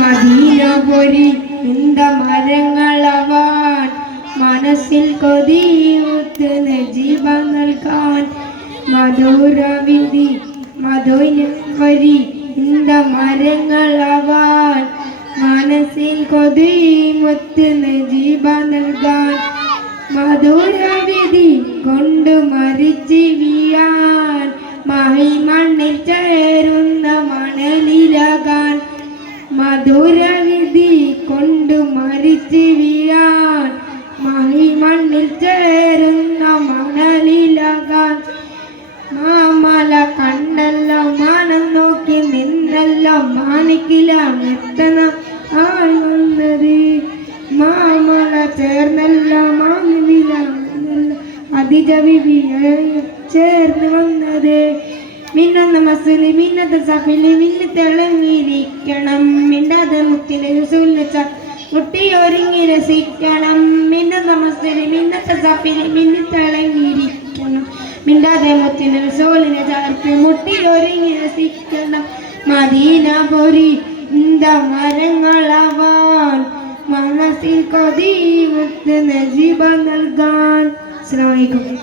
മദീനപൊരി ഇന്ത മരങ്ങളവാൻ മനസ്സിൽ കൊതിയൂത്ത് നജീബ നൽകാൻ. മധുരവിധി മധുരപൊരി ഇന്ത മരങ്ങളവാൻ മനസ്സിൽ കൊതിമുത്ത് നജീബ നൽകാൻ. മധുരവിധി കൊണ്ട് മരിച്ച് മഹിമണ്ണിൽ മഹി മണ്ണിൽ ചേരുന്ന മണലിലകാൻ മധുരവിധി കൊണ്ടു മരിച്ചു വീഴാൻ മഹി മണ്ണിൽ ചേരുന്ന മണലിലകാൻ മാമല കണ്ടല്ലോ മാനം നോക്കി നിന്നല്ലോ മാനിക്കില മെത്തനം ആയി വന്നത് മാമല ചേർന്നല്ലോ മാനിവില അതിജവിവി ചേർന്ന് വന്നത്. മിന്നുന്ന മസിലി മിന്നത്തെ സഫിലി മിന്നു തിളങ്ങിയിരിക്കണം മിണ്ടാതെ മുത്തിലെ സുലിച്ച മുട്ടിയൊരുങ്ങി രസിക്കണം മിന്ന മസിലി മിന്ന സഫിലി മിന്നു തിളങ്ങിയിരിക്കണം മിണ്ടാതെ മുത്തിന് സോലിനെ മുട്ടി മുട്ടിയൊരുങ്ങി രസിക്കണം മദീന പൊരി ഇന്ത മരങ്ങളവാൻ മനസ്സിൽ കൊതി മുത്ത് നജീബ നൽകാൻ. അസ്സലാമു അലൈക്കും.